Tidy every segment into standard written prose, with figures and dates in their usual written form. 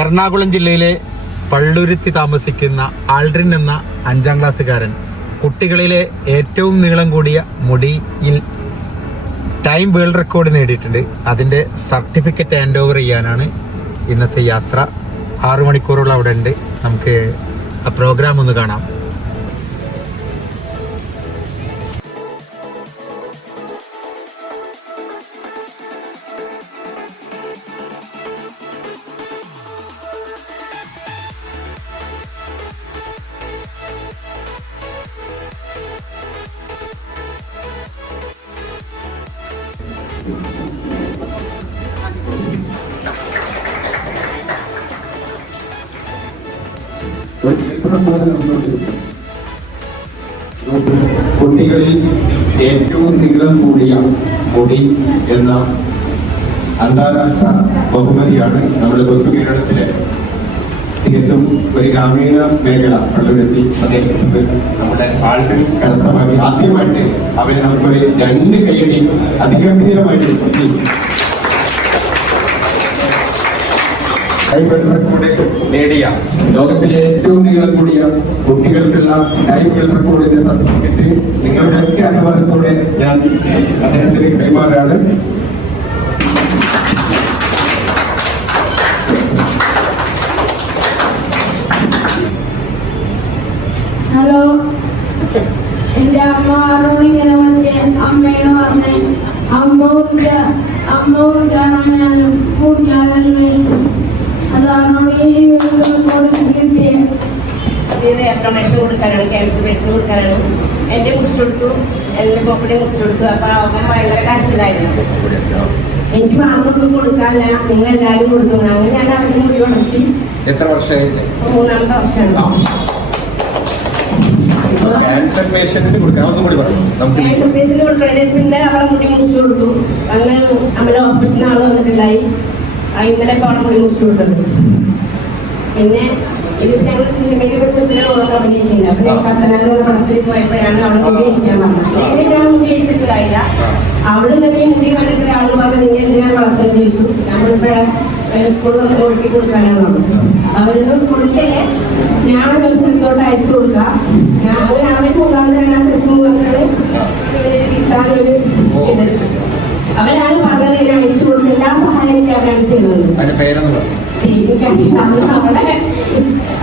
എറണാകുളം ജില്ലയിലെ പള്ളുരുത്തി താമസിക്കുന്ന ആൾഡ്രിൻ എന്ന 5ാം ക്ലാസ്സുകാരൻ കുട്ടികളിലെ ഏറ്റവും നീളം കൂടിയ മുടിയിൽ ടൈം വേൾഡ് റെക്കോർഡ് നേടിയിട്ടുണ്ട്. അതിൻ്റെ സർട്ടിഫിക്കറ്റ് ഹാൻഡ് ഓവർ ചെയ്യാനാണ് ഇന്നത്തെ യാത്ര. 6 മണിക്കൂറോളം അവിടെ ഉണ്ട്. നമുക്ക് ആ പ്രോഗ്രാം ഒന്ന് കാണാം. കുട്ടികളിൽ ഏറ്റവും നീളം കൂടിയ മുടി എന്ന അന്താരാഷ്ട്ര ബഹുമതിയാണ് നമ്മുടെ കൊച്ചു കേരളത്തിലെ തികച്ചും ഒരു ഗ്രാമീണ മേഖല പള്ളുരുത്തി പ്രദേശത്ത് നമ്മുടെ ആൾഡ്രിൻ കരസ്ഥമാക്കി. ആദ്യമായിട്ട് അവരെ നമുക്കൊരു 2 കൈയടി അതിഗംഭീരമായിട്ട് ടൈം വേൾഡ് റെക്കോർഡ് നേടിയ ലോകത്തിലെ ഏറ്റവും നീളം കൂടിയ കുട്ടികൾക്കുള്ള ടൈം വേൾഡ് റെക്കോർഡിന്റെ സർട്ടിഫിക്കറ്റ് നിങ്ങളുടെ ഒക്കെ അനുവാദത്തോടെ ഞാൻ അദ്ദേഹത്തിന് കൈമാറാണ്. ഹലോ, എന്റെ അമ്മ പറഞ്ഞു ഇങ്ങനെ മറ്റേ അമ്മയോട് പറഞ്ഞേ അമ്മ ഊർജാണ് ഞാനും ഊർജാലല്ലേ അതാണ് ഈ കിട്ടിയ ഡൊണേഷൻ കൊടുക്കാനാണ്, ക്യാൻസർ കൊടുക്കാനാണ്. എന്റെ മുറിച്ചെടുത്തു, എന്റെ പൊപ്പടെ മുറിച്ചെടുത്തു. അപ്പൊ അവൻ ഭയങ്കര കരച്ചിലായിരുന്നു. എനിക്ക് മാത്രം കൊടുക്കാനില്ല, നിങ്ങൾ എല്ലാവരും കൊടുത്തു. അങ്ങനെ ഞാൻ അവരുടെ മുടി വളർത്തി. എത്ര വർഷമായി? 3ാമത്തെ വർഷമാണ്. ക്യാൻസർ പേഷ്യന്റിന് കൊടുക്കണേ. പിന്നെ അവളെ മുടി മുറിച്ചു കൊടുത്തു. അന്ന് നമ്മുടെ ഹോസ്പിറ്റലിൽ ആൾ വന്നിട്ടുണ്ടായി. ഇന്നലെ അവളെ മുടി മുറിച്ചു കൊടുത്തത്. പിന്നെ ഇത് ഞങ്ങൾ സിനിമയിൽ വെച്ചതിന് ഓർമ്മ അഭിനയിക്കുന്നത്. അപ്പൊ ഞാൻ കത്തനാരോട് പടത്തിൽ പോയപ്പോഴാണ് അവളെ മുടി ഇരിക്കാൻ പറഞ്ഞത്. ഞാൻ മുടി അയച്ചിട്ടില്ലായില്ല. അവിടെ നിന്ന് മുടി കണ്ടിട്ട് ഒരാൾ പറഞ്ഞ് നിങ്ങൾ എന്തിനാണ് വളർത്തുന്നത് ചോദിച്ചു. നമ്മളിപ്പോഴേ സ്കൂളിൽ ഒഴുക്കി കൊടുക്കാനാണ് പറഞ്ഞത്. അവരോട് കൊടുക്കേ ഞാൻ മത്സരത്തോട്ട് അയച്ചു കൊടുക്കുക. ഞാൻ അവരെ മുഖാന്തരമാണ് ആ സ്ഥലത്ത് കിട്ടാനൊരു ഇത്. അവരാണ് പറഞ്ഞത് ഞാൻ അയച്ചു കൊടുക്കുക. എല്ലാ സഹായം എനിക്ക് അവരാണ് ചെയ്യുന്നത്.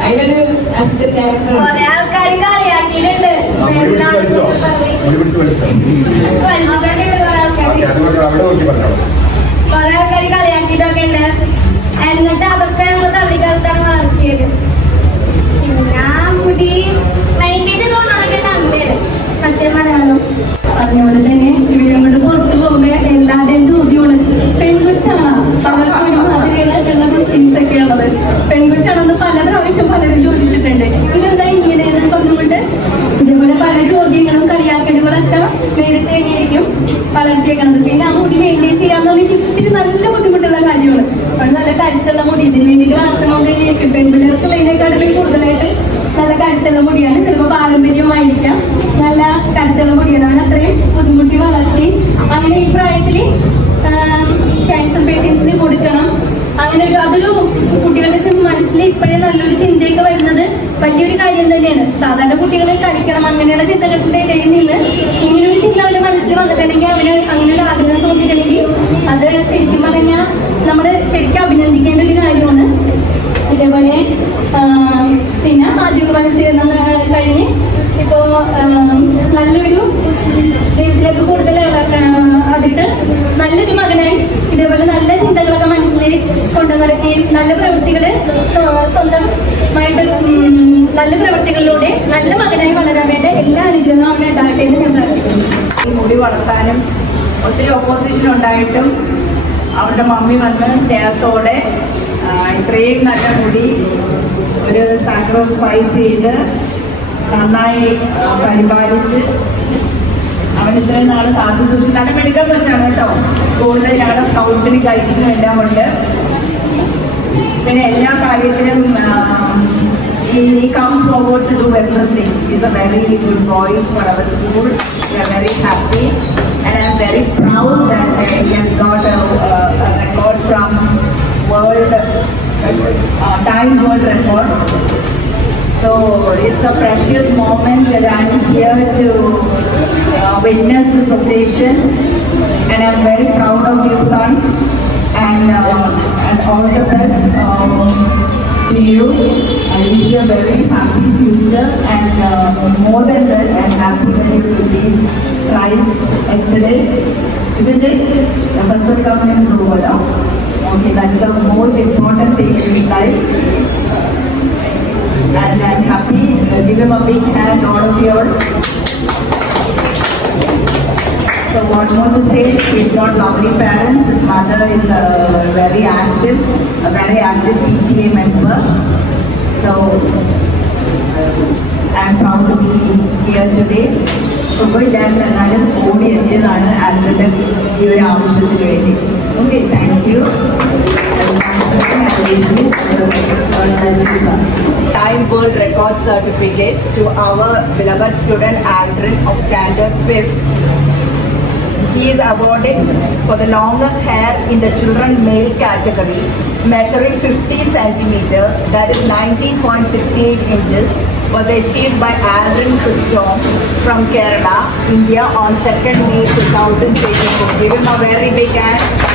അതിനൊരു അസിസ്റ്റന്റ് ഡയറക്ടർ കുറെ ആൾക്കാർ കളിയാക്കിയിട്ടുണ്ട്. കുറെ ആൾക്കാർ കളിയാക്കിയിട്ടൊക്കെ ഉണ്ട്. എന്നിട്ട് അതൊക്കെ ഞങ്ങൾ തള്ളിക്കാലത്താണ് വളർത്തിയത്. ഞാൻ മുടി മെയിൻറ്റെയിൻ ചെയ്തോണ്ടാണെങ്കിൽ അങ്ങനെയാണ് സത്യം പറയാനോ. പറഞ്ഞോണ്ട് തന്നെ ഇവരോട് പുറത്തു പോകുമ്പോ എല്ലാവരുടെയും ചോദ്യമാണ് പെൺകുച്ചാണ്. അവർക്ക് ഒരു മാതൃകയുള്ള കുട്ടീസൊക്കെ ഉള്ളത്. പെൺകുച്ചാണെന്ന് പല പ്രാവശ്യം പലരും ചോദിച്ചിട്ടുണ്ട്. ഇതെന്താ ഇങ്ങനെയെന്ന് പറഞ്ഞുകൊണ്ട് ഇതേപോലെ പല ചോദ്യങ്ങളും കളിയാക്കലുകളൊക്കെ നേരിട്ട് തന്നെയായിരിക്കും വളർത്തിയേക്കണത്. പിന്നെ ആ മുടി മെയിൻറ്റെയിൻ ചെയ്യാന്ന് പറഞ്ഞാൽ ഇത്തിരി നല്ല ബുദ്ധിമുട്ടുള്ള കാര്യമാണ്. അപ്പോൾ നല്ല കരുത്തുള്ള മുടി ഇതിന് വേണ്ടിയിട്ട് വളർത്തണമെന്നായിരിക്കും. പെൺപിള്ളേർക്ക് അതിനേക്കാട്ടിലും കൂടുതലായിട്ട് നല്ല കരുത്തുള്ള മുടിയാണ്. ചിലപ്പോൾ പാരമ്പര്യമായിരിക്കാം. നല്ല കരുത്തുള്ള മുടിയാണ്. അവൻ അത്രയും ബുദ്ധിമുട്ടി വളർത്തി. അങ്ങനെ ഈ പ്രായത്തിൽ ക്യാൻസർ പേഷ്യൻസിന് കൊടുക്കണം. അങ്ങനെ അതൊരു കുട്ടികളുടെ മനസ്സിൽ ഇപ്പോഴേ നല്ലൊരു ചിന്തയൊക്കെ വരുന്നത് വലിയൊരു കാര്യം തന്നെയാണ്. സാധാരണ കുട്ടികളെ കളിക്കണം അങ്ങനെയുള്ള ചിന്തകളുടെ ഇടയിൽ നിന്ന് ഇങ്ങനൊരു ചിന്ത അവരുടെ മനസ്സിൽ വന്നിട്ടുണ്ടെങ്കിൽ അവന് അങ്ങനെ ഒരു ആഗ്രഹം തോന്നിയിട്ടുണ്ടെങ്കിൽ അത് ശരിക്കും പറഞ്ഞാൽ നമ്മൾ ശരിക്കും അഭിനന്ദിക്കേണ്ട ഒരു കാര്യമാണ്. ഇതേപോലെ പിന്നെ മാധ്യമ മനസ്സിൽ കഴിഞ്ഞ് ഇപ്പോൾ നല്ലൊരു ദൈവത്തിലേക്ക് കൂടുതൽ അതിട്ട് നല്ലൊരു മകനായി ഇതേപോലെ നല്ല ചിന്തകളൊക്കെ മനസ്സിൽ കൊണ്ടു നടക്കുകയും നല്ല പ്രവൃത്തികൾ സ്വന്തമായിട്ട് നല്ല പ്രവൃത്തികളിലൂടെ നല്ല മകനായി വളരാൻ വേണ്ട എല്ലാ അനുഗ്രഹവും അവനെ ഉണ്ടാകട്ടെ എന്ന് ഞാൻ പ്രാർത്ഥിക്കുന്നു. ഈ മുടി വളർത്താനും ഒത്തിരി ഓപ്പോസിഷൻ ഉണ്ടായിട്ടും അവരുടെ മമ്മി വന്ന് സ്നേഹത്തോടെ ഇത്രയും നല്ല മുടി ഒരു സാക്രിഫൈസ് ചെയ്ത് നന്നായി പരിപാലിച്ച് അവൻ ഇത്രയും നാൾ കാത്തു സൂക്ഷിച്ച് നല്ല മെഡിക്കൽ വെച്ചാണ് കേട്ടോ. സ്കൂളിൽ ഞങ്ങളുടെ സ്കൗട്ട്സിനും ഗൈഡ്സിനും എല്ലാം ഉണ്ട്. പിന്നെ എല്ലാ കാര്യത്തിലും he comes forward to do everything. He's a very good boy for our school. We are very happy and I am very proud that he has got a record from World time world record. So it's a precious moment that I'm here to witness this occasion, and I'm very proud of your son, and all the best to you. I wish you a very happy future, and more than that, I'm happy that you received prize yesterday, isn't it? The first one coming is over now. Okay, that's the most important thing in his life. And I'm happy. Give him a big hand, all of you. So what more to say? He's got lovely parents. His mother is very active PTA member. So I'm proud to be here today. So good dad എന്നാലും ഓടി എത്തിയതാണ് Albert ഈ ഒരു ആവശ്യത്തിന് വേണ്ടി. Okay, thank you. Time World Record Certificate to our beloved student Aldrin of Standard 5th. He is awarded for the longest hair in the children male category, measuring 50 centimeters, that is 19.68 inches, was achieved by Aldrin Christom from Kerala, India on 2nd May 2024. Give him a very big hand.